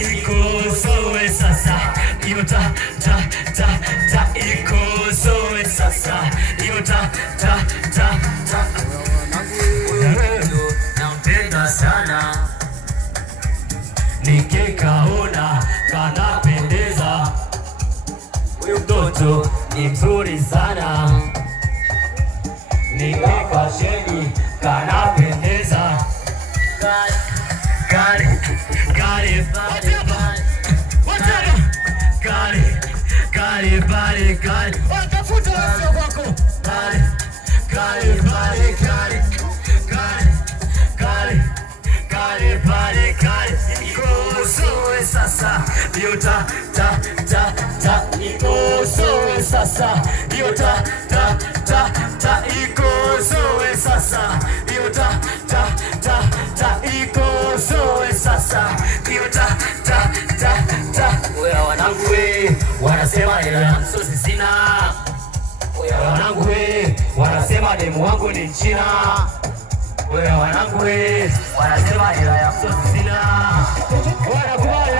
ikosoe sasa. Iyo ta ikosoe sasa. Iyo ta nampenda sana, nikikaona kanapendeza. Huyu mtoto ni mzuri sana, nikikasheni kanapendeza. Kali watafuta wasio wako. Kali ikosoe sasa. Iyo ta ikosoe sasa. Iyo ta ikosoe sasa. Iyo ta ikosoe sasa. Iyo ta. Oya wanangu we, wanasema hela ya msosi sina. Oya wanangu we, wanasema demu wangu ni Mchina. Oya wanangu we, wanasema hela ya msosi sina. Wanakubali